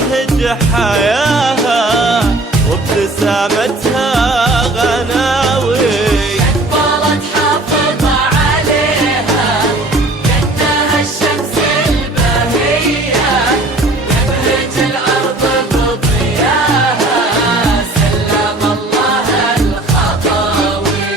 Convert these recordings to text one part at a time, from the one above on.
واهج حياها وابتسامتها غناوي. أقبلت حافظ عليها كأنها الشمس البهية تبهج الأرض بضياها سلم الله الخطاوي.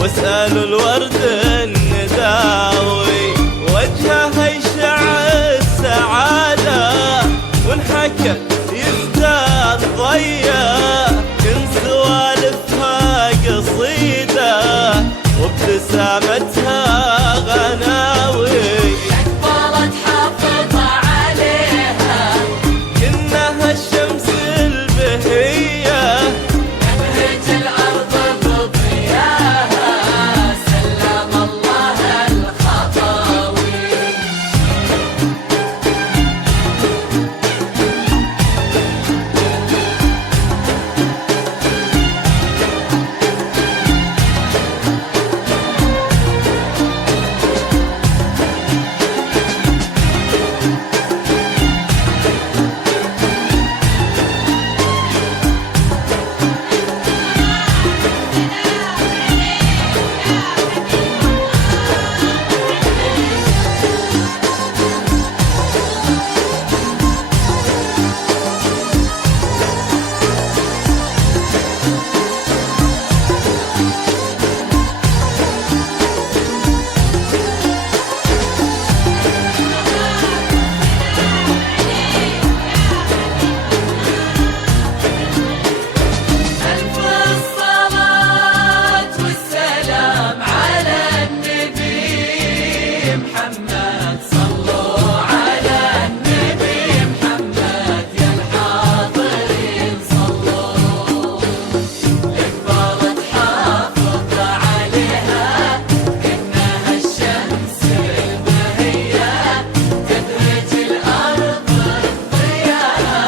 واسألوا الورد النداوي وجهها يشع السعادة وانحكت يزداد ضيا كن سوالفها قصيدة وابتسامتها غناوي. أقبلت حافظ عليها كأنها الشمس البهية تبهج الأرض بضياها سلم الله الخطاوي. محمد صلوا على النبي محمد يا الحاضرين صلوا. أقبلت حافظ عليها كأنها الشمس البهية تبهج الأرض بضياها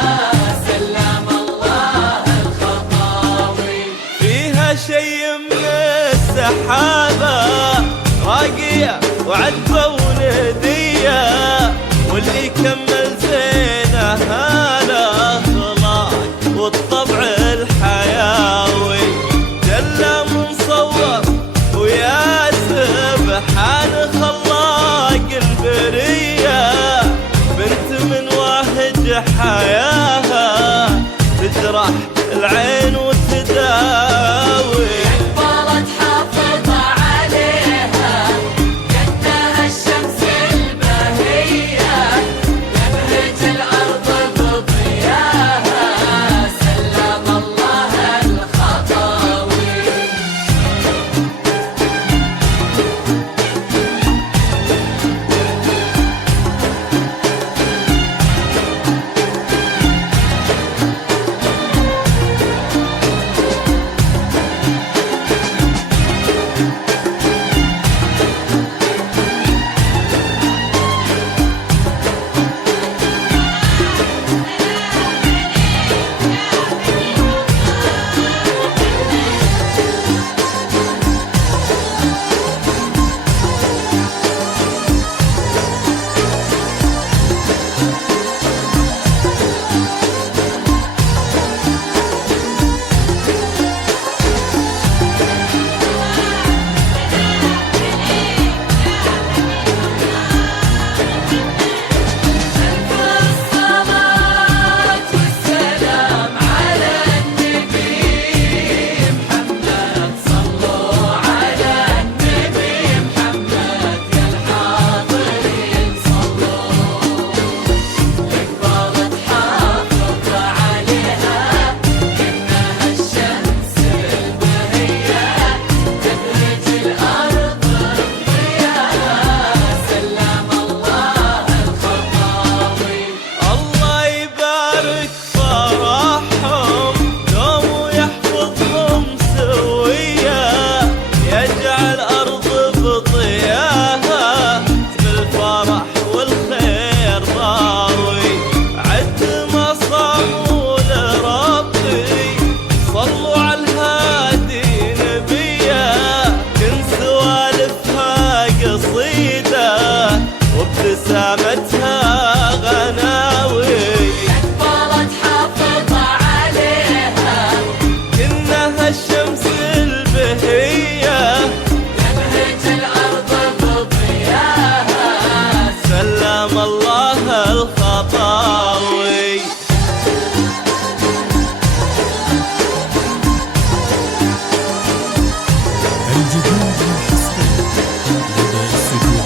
سلم الله الخطاوي. فيها شي من السحابة راقية وعذبة وندية واللي كمل زينها الأخلاق والطبع الحياوي. جلة مصور ويا سبحان خلاق البرية بنت من واهج حياها تجرح العين وتداوي. أقبلت حافظ عليها كأنها الشمس ابتسامتها